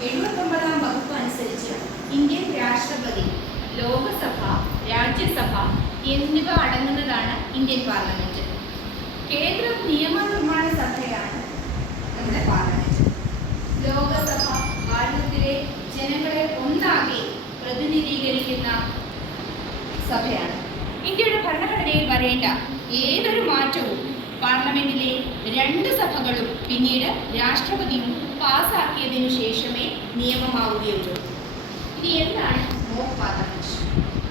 79-ാം വകുപ്പ് അനുസരിച്ച് ഇന്ത്യൻ രാഷ്ട്രപതി, ലോകസഭ, രാജ്യസഭ എന്നിവ അടങ്ങുന്നതാണ് ഇന്ത്യൻ പാർലമെന്റ്. കേന്ദ്ര നിയമനിർമ്മാണ സഭയാണ് നമ്മുടെ പാർലമെന്റ്. ലോകസഭ ഭാരതത്തിലെ ജനങ്ങളെ ഒന്നാകെ പ്രതിനിധീകരിക്കുന്ന സഭയാണ്. ഇന്ത്യയുടെ ഭരണഘടനയിൽ വരേണ്ട ഏതൊരു മാറ്റവും പാർലമെന്റിലെ 2 സഭകളും പിന്നീട് രാഷ്ട്രപതിയും പാസാക്കിയതിനു ശേഷമേ നിയമമാവുകയുള്ളൂ. ഇനി എന്താണ് മോക്ക് പാർലമെന്റ്?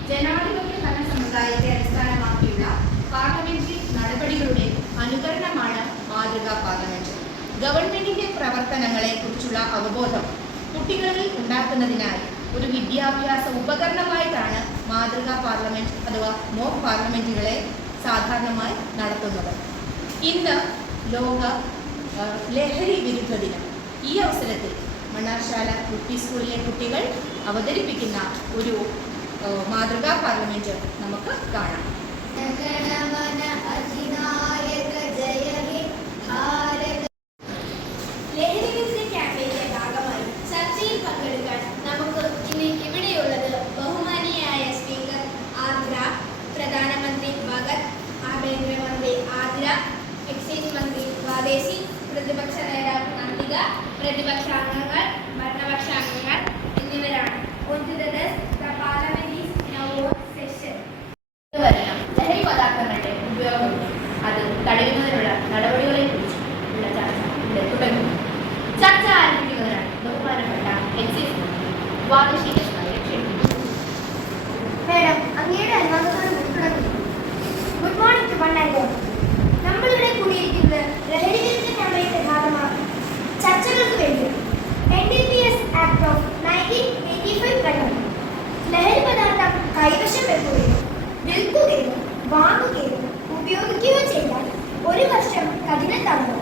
ജനാധിപത്യ ഭരണ സമുദായത്തെ അടിസ്ഥാനമാക്കിയുള്ള പാർലമെന്ററി നടപടികളുടെ അനുകരണമാണ് മാതൃകാ പാർലമെന്റ്. ഗവൺമെന്റിന്റെ പ്രവർത്തനങ്ങളെ കുറിച്ചുള്ള അവബോധം കുട്ടികളിൽ ഉണ്ടാക്കുന്നതിനായി ഒരു വിദ്യാഭ്യാസ ഉപകരണമായിട്ടാണ് മാതൃകാ പാർലമെന്റ് അഥവാ മോക്ക് പാർലമെന്റുകളെ സാധാരണമായി നടത്തുന്നത്. ഇന്ന് ലോക ലഹരി വിരുദ്ധ ദിനം. ഈ അവസരത്തിൽ മണ്ണാർശാല യുപി സ്കൂളിലെ കുട്ടികൾ അവതരിപ്പിക്കുന്ന ഒരു മാതൃകാ പാർലമെന്റ് നമുക്ക് കാണാം. പ്രതിപക്ഷ നേതാവ് നന്ദിക, പ്രതിപക്ഷാംഗങ്ങൾ, ഭരണപക്ഷാംഗങ്ങൾ എന്നിവരാണ്. ലഹരി പദാർത്ഥങ്ങളുടെ ഉപയോഗം അത് തടയുന്നതിനുള്ള നടപടികളെ കുറിച്ചുള്ള ചർച്ച തുടങ്ങുന്നു. ചർച്ച ആരംഭിക്കുന്നതിനാണ് ബഹുമാനപ്പെട്ട എക്സൈസ് വാദശീലമായി ക്ഷണിക്കുന്നു. അങ്ങയുടെ അനുവാദത്തോട് ഗുഡ് മോർണിംഗ് ടു വണ്ണായിരം. നമ്മളിവിടെ കൂടിയിരിക്കുന്നത് ലഹരി വിരുദ്ധ ക്യാമ്പയിന്റെ ഭാഗമാണ്. ചർച്ചകൾക്ക് വേണ്ടി NDPS ആക്ട് ഓഫ് 1985 പ്രകാരം ലഹരി പദാർത്ഥം കൈവശം വെക്കുകയോ വിൽക്കുകയോ വാങ്ങുകയോ ഉപയോഗിക്കുകയോ ചെയ്താൽ 1 വർഷം കഠിന തടവോ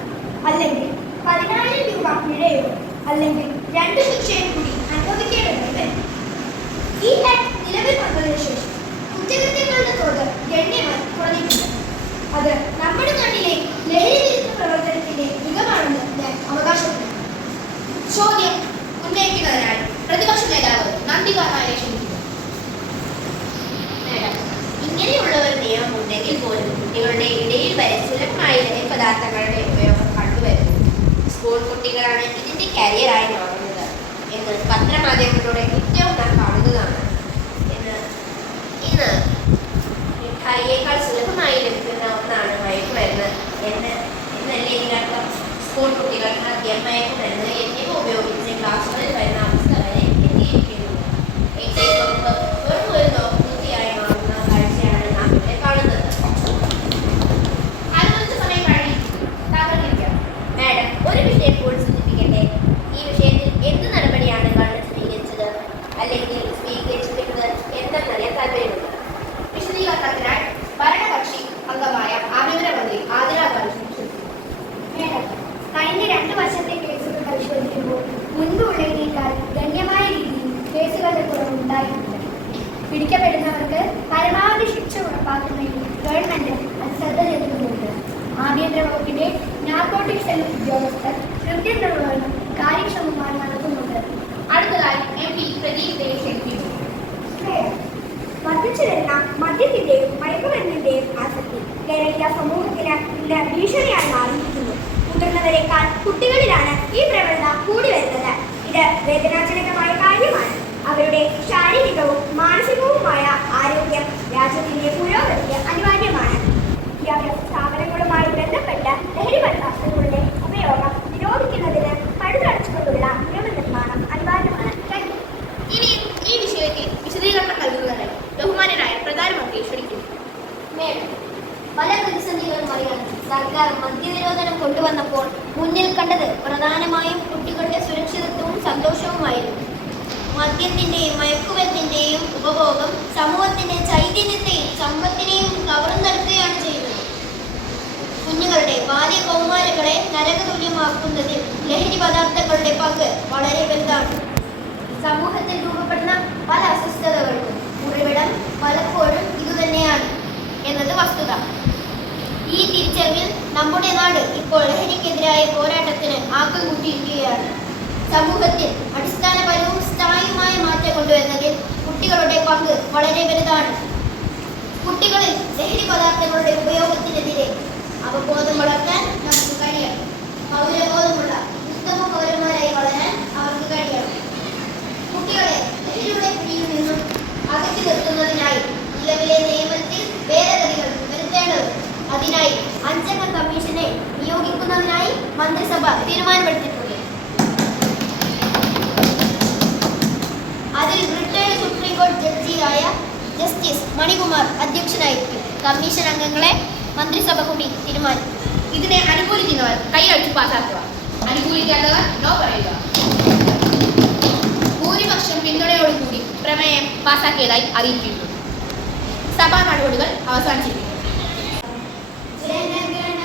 അല്ലെങ്കിൽ 10,000 രൂപ പിഴയോ അല്ലെങ്കിൽ 2 ശിക്ഷയും കൂടി അനുഭവിക്കേണ്ടതായി വരും. ഈ ആക്ട് നിലവിൽ വന്നതിനു ശേഷം കുറ്റകൃത്യങ്ങളുടെ തോത് ഗണ്യമായി കുറഞ്ഞിട്ടുണ്ട്. അത് നമ്മുടെ നാട്ടിലെ ലഹരി വിരുദ്ധ പ്രവർത്തനത്തിന്റെ മികവാണെന്ന് ഞാൻ അവകാശപ്പെടുന്നു. ചോദ്യം ഉന്നയിക്കുന്നതിനായി പ്രതിപക്ഷ നേതാവ് നന്ദിക ക്ഷണിക്കുന്നു. മാഡം, ഇങ്ങനെയുള്ള ഒരു നിയമം ഉണ്ടെങ്കിൽ പോലും കുട്ടികളുടെ ഇടയിൽ വരെ സുലഭമായ ലഹരി പദാർത്ഥങ്ങളുടെ ഉപയോഗം കണ്ടുവരുന്നു. സ്കൂൾ കുട്ടികളാണ് ഇതിന്റെ കരിയറായി മാറുന്നത് എന്ന് പത്രമാധ്യമങ്ങളിലൂടെ നിത്യവും നാം കാണുന്നതാണ്. ഇന്ന് മിഠായിയേക്കാൾ സുലഭമായി ലഭിക്കുന്ന ഒന്നാണ് മയക്കുമരുന്ന് എന്നല്ലേ ഇതിനർത്ഥം? സ്കൂൾ കുട്ടികൾ ആദ്യം മയക്കുമരുന്ന് എന്നിവ ഉപയോഗിച്ച് ക്ലാസുകളിൽ വരുന്ന അവസ്ഥ വരെ എത്തിയിരിക്കുന്നു. എക്സൈസ് വകുപ്പ് വെറും ഒരു നോക്കുകുത്തിയായി മാറുന്ന കാഴ്ചയാണ് നാം ഇവിടെ കാണുന്നത്. അനുവദിച്ച സമയം കഴിഞ്ഞു. താങ്കൾ മാഡം, ഒരു വിഷയം കൂടി സൂചിപ്പിക്കട്ടെ. ഈ വിഷയത്തിൽ എന്ത് നടപടിയാണ് ഗവൺമെന്റ് സ്വീകരിച്ചത് അല്ലെങ്കിൽ സ്വീകരിച്ചിട്ടുള്ളത് എന്തെന്നറിയാൻ താല്പര്യമുണ്ട്. വിശദീകരണത്തിനായി ഭരണകക്ഷി അംഗമായ ആഭ്യന്തരമന്ത്രി ആതിര കഴിഞ്ഞ 2 വർഷത്തെ കേസുകൾ പരിശോധിക്കുമ്പോൾ മുൻപുള്ളതിനേക്കാൾ ഗണ്യമായ രീതിയിൽ കേസുകളുടെ കുറവുണ്ടായിട്ടുണ്ട്. പിടിക്കപ്പെടുന്നവർക്ക് പരമാവധി ശിക്ഷ ഉറപ്പാക്കുന്നതിൽ ഗവൺമെന്റ് ശ്രദ്ധ ചെലുത്തുന്നുണ്ട്. ആഭ്യന്തര വകുപ്പിന്റെ നാർക്കോട്ടിക് സെൽ ഉദ്യോഗസ്ഥർ കൃത്യനിർവഹണം കാര്യക്ഷമമായി നടത്തുന്നുണ്ട്. അടുത്തതായി MP പ്രദീപ് ദേവ് ക്ഷണിക്കുന്നു. വർദ്ധിച്ചു വരുന്ന മദ്യത്തിന്റെയും മയക്കുമരുന്നിന്റെയും ആസക്തി കേരളീയ സമൂഹത്തിന് ഇന്ന് ഭീഷണിയായി മാറിയിരിക്കുന്നു. മുതിർന്നവരെക്കാൾ കുട്ടികളിലാണ് ഈ പ്രവണത കൂടി വരുന്നത്. ഇത് വേദനാജനകമായ കാര്യമാണ്. അവരുടെ ശാരീരികവും മാനസികവുമായ ആരോഗ്യം രാജ്യത്തിന്റെ പുരോഗതിക്ക് അനിവാര്യമാണ്. വിദ്യാഭ്യാസ സ്ഥാപനങ്ങളുമായി ബന്ധപ്പെട്ട ലഹരി പദാർത്ഥങ്ങളുടെ ഉപയോഗം നിരോധിക്കുന്നതിന് പഴുതടച്ചുകൊണ്ടുള്ള നിയമനിർമ്മാണം അനിവാര്യമാണ്. ഇനി ഈ വിഷയത്തിൽ വിശദീകരണം നൽകുന്നതിനായി ബഹുമാനനായ പ്രധാനമന്ത്രി ക്ഷണിക്കുന്നു. പല പ്രതിസന്ധികളും അറിയാൻ സർക്കാർ മദ്യനിരോധനം കൊണ്ടുവന്നപ്പോൾ മുന്നിൽ കണ്ടത് പ്രധാനമായും കുട്ടികളുടെ സുരക്ഷിതത്വവും സന്തോഷവുമായിരുന്നു. മദ്യത്തിന്റെയും മയക്കുമരുന്നിന്റെയും ഉപഭോഗം സമൂഹത്തിന്റെ ചൈതന്യത്തെയും സമ്പത്തിനെയും കവർന്നെടുക്കുകയാണ് ചെയ്യുന്നത്. കുഞ്ഞുങ്ങളുടെ ബാല്യ കൗമാരങ്ങളെ നരകതുല്യമാക്കുന്നതിൽ ലഹരി പദാർത്ഥങ്ങളുടെ പങ്ക് വളരെ വലുതാണ്. സമൂഹത്തിൽ രൂപപ്പെടുന്ന പല അസ്വസ്ഥതകൾക്കും ഉറവിടം പലപ്പോഴും ഇതുതന്നെയാണ് എന്നത് വസ്തുത. ഈ തിരിച്ചറിവിൽ നമ്മുടെ നാട് ഇപ്പോൾ ലഹരിക്കെതിരായ പോരാട്ടത്തിന് ആക്കം കൂട്ടിയിരിക്കുകയാണ്. സമൂഹത്തിൽ അടിസ്ഥാനപരവും സ്ഥായിയുമായ മാറ്റം കൊണ്ടുവരുന്നതിൽ കുട്ടികളുടെ പങ്ക് വളരെ വലുതാണ്. കുട്ടികളിൽ ലഹരി പദാർത്ഥങ്ങളുടെ ഉപയോഗത്തിനെതിരെ അവബോധം വളർത്താൻ നമുക്ക് കഴിയണം. പൗരബോധമുള്ള ഉത്തമ പൗരന്മാരായി വളരാൻ അവർക്ക് കഴിയണം. കുട്ടികളെ ലഹരിയുടെ പിടിയിൽ നിന്നും അകറ്റി നിർത്തുന്നതിനായി നിലവിലെ നിയമത്തിൽ ഭേദഗതികൾ വരുത്തേണ്ടത്. അതിനായി 5 അംഗ കമ്മീഷനെ നിയോഗിക്കുന്നതിനായി മന്ത്രിസഭ തീരുമാനമെടുത്തിട്ടുണ്ട്. അതിൽ റിട്ടയർഡ് സുപ്രീം കോടതി ജഡ്ജിയായ ജസ്റ്റിസ് മണികുമാർ അധ്യക്ഷനായിരിക്കും. കമ്മീഷൻ അംഗങ്ങളെ മന്ത്രിസഭ കൂടി തീരുമാനിക്കും. ഇതിനെ അനുകൂലിക്കുന്നവർ കൈയടിച്ച് പാസാക്കുക, അനുകൂലിക്കാത്തവർ നോ പറയുക. ഭൂരിപക്ഷം പിന്തുണയോടുകൂടി പ്രമേയം പാസാക്കിയതായി അറിയിക്കുന്നു. സഭാ നടപടികൾ അവസാനിച്ചിരിക്കുന്നു. ജനഗണ